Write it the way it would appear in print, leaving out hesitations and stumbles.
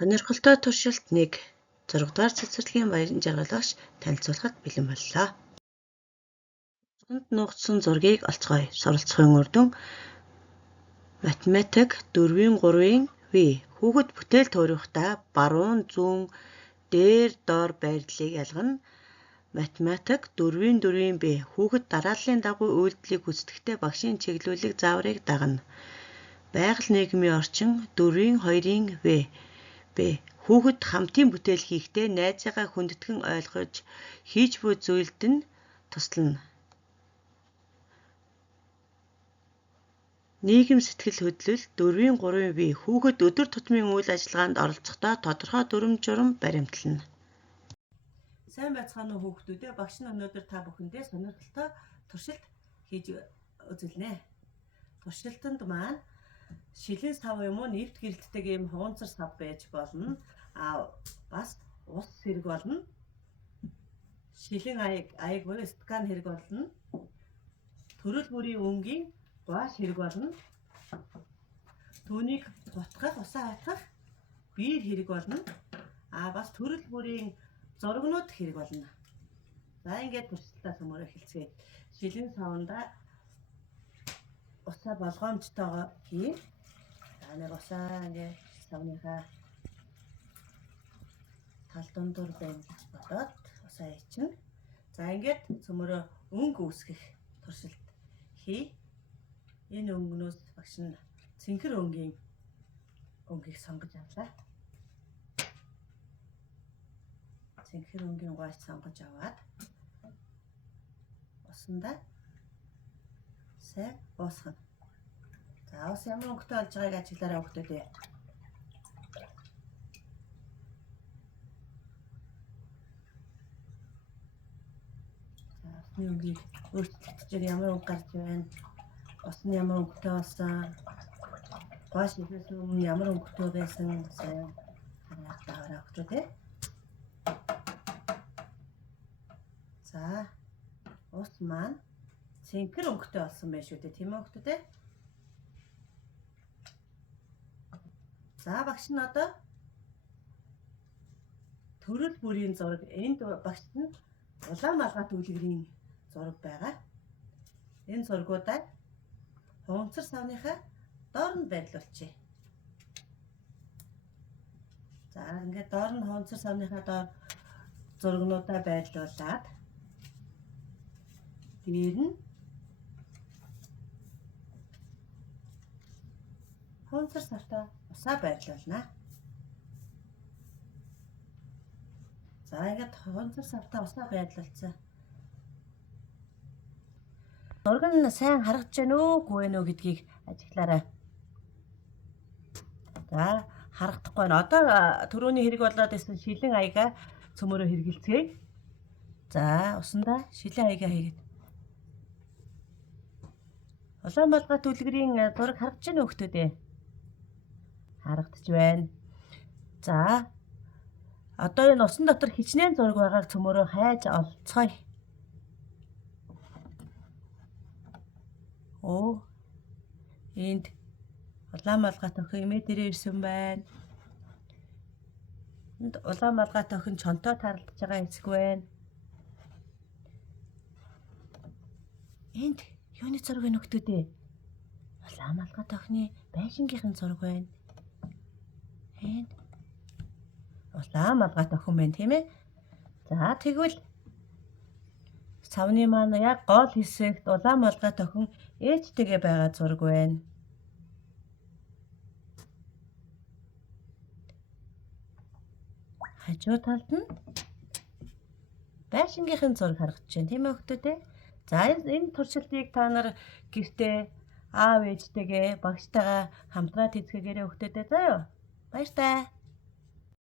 Сонирхолтой туршилт 1. 6 дугаар цэцэрлэгийн баярын жаргалгаш танилцуулахад бэлэн боллоо. Цонд нуугдсан зургийг олцгоё. Суралцахын үр дүн математик 4-ийн 3-ийн V. Хүүхэд бүтээл туурвахдаа баруун, зүүн, дээр, доор байрлалыг ялгана. Математик 4-ийн 4-ийн B. Хүүхэд дарааллын дагуу үйлдэлийг гүйцэтгэхдээ багшийн чиглүүлэг зааврыг дагна. Байгаль нийгмийн орчин 4-ийн 2-ийн V. B. Хүүхэд хамтын бүтээл хийхдээ найзаагаа хүндэтгэн ойлгож хийж буй зүйлд нь туслана. Нийгэм сэтгэл хөдлөл 4-ийн 3-ийн V. Хүүхэд өдөр тутмын үйл ажиллагаанд оролцохдоо тодорхой дүрм журам баримтлана. Сайн байцгаана уу хүүхдүүдээ. Багш нь өнөөдөр та бүхэндээ сонирхолтой туршилт хийж үзүүлнэ. Туршилтанд маань шилийн сав юм уу нэвт гэрэлтдэг юм хуунцар сав байж болно. Бас ус хэрэг болно. Шилэн аяг буюу стакан хэрэг болно. Төрөл бүрийн өнгийн гуаш хэрэг болно. Түүнийг гутгах, усаа хатгах биер хэрэг болно. Бас төрөл бүрийн зургнууд хэрэг болно. За ингээд туршилтаа төмөр эхэлцгээе. Шилийн савнда усаа болгоомжтойгоо хийн. За нэг усаа ингээд савныхаа тал дундуур байна гэж бодоод усаа ичнэ. За ингээд цөмөрөө өнгө үүсгэх туршилт хий. Энэ өнгөнөөс багш нь цэнхэр өнгийн өнгийг сонгож авлаа. Цэнхэр өнгийн гуайч сонгож аваад усандаа сайн уусгана. За ус ямар өнгөтэй болж байгааг ажиглаарай хүүхдүүдээ. За усны өнгийг өөрчлөлтөөр ямар өнгө гарч байна? Ус нь ямар өнгөтэй болсон? Гуайч ихээс өмнө ямар өнгөтэй байсан? Сайн хараад байгаарай хүүхдүүдээ. За ус маань цэнхэр өнгөтэй болсон байх шүү дээ, тийм үү хүүхдүүдээ? За багш нь одоо төрөл бүрийн зураг, энд багш нь улаан малгайт үлгэрийн зураг байгаа. Энэ зургуудаа хуунцар савныхаа доор нь байрлуулчих. За ингээд доор нь хуунцар савныхаа доор зургнуудаа байрлуулад дээр нь хуунцар савтаа усаа байрлуулнаа. За ингээд хуунцар савтаа усаа байрлуулсан. Зураг нь сайн харагдаж байна уу, үгүй ээ нөө гэдгийг ажиглаарай. За харагдахгүй байна. Одоо түрүүний хэрэг болоод исэн шилэн аягаа цөмөрөө хэргэлцгээе. За усандаа шилэн аягаа хийгээд. Улаан малгайт үлгэрийн зураг харагдаж байна уу хүүхдүүдээ? Харагдаж байна. За одоо энэ усан дотор хичнээн зураг байгааг цөмөрөө хайж олцгоё. Энд улаан малгайт охин эмээ дээрээ ирсэн байна. Энд улаан малгайт охин чонтой таралдж байгаа хэсэг байна. Энд юуны зураг вэ нөхдүүдээ? Улаан малгайт охины байшингийнхэн зураг байна. Энд улаан малгайт охин байна, тийм ээ? За тэгвэл савны маань яг гол хэсэгт улаан малгайт охин ээжтэйгээ байгаа зураг байна. Хажуу талд нь байшингийнхэн зураг харагдаж байна, тийм ээ хүүхдүүдээ? За энэ туршилтыг та нар гэртээ аав ээжтэйгээ багштайгаа хамтраад хийцгээгээрэй хүүхдүүдээ. За юу? Баяр таа.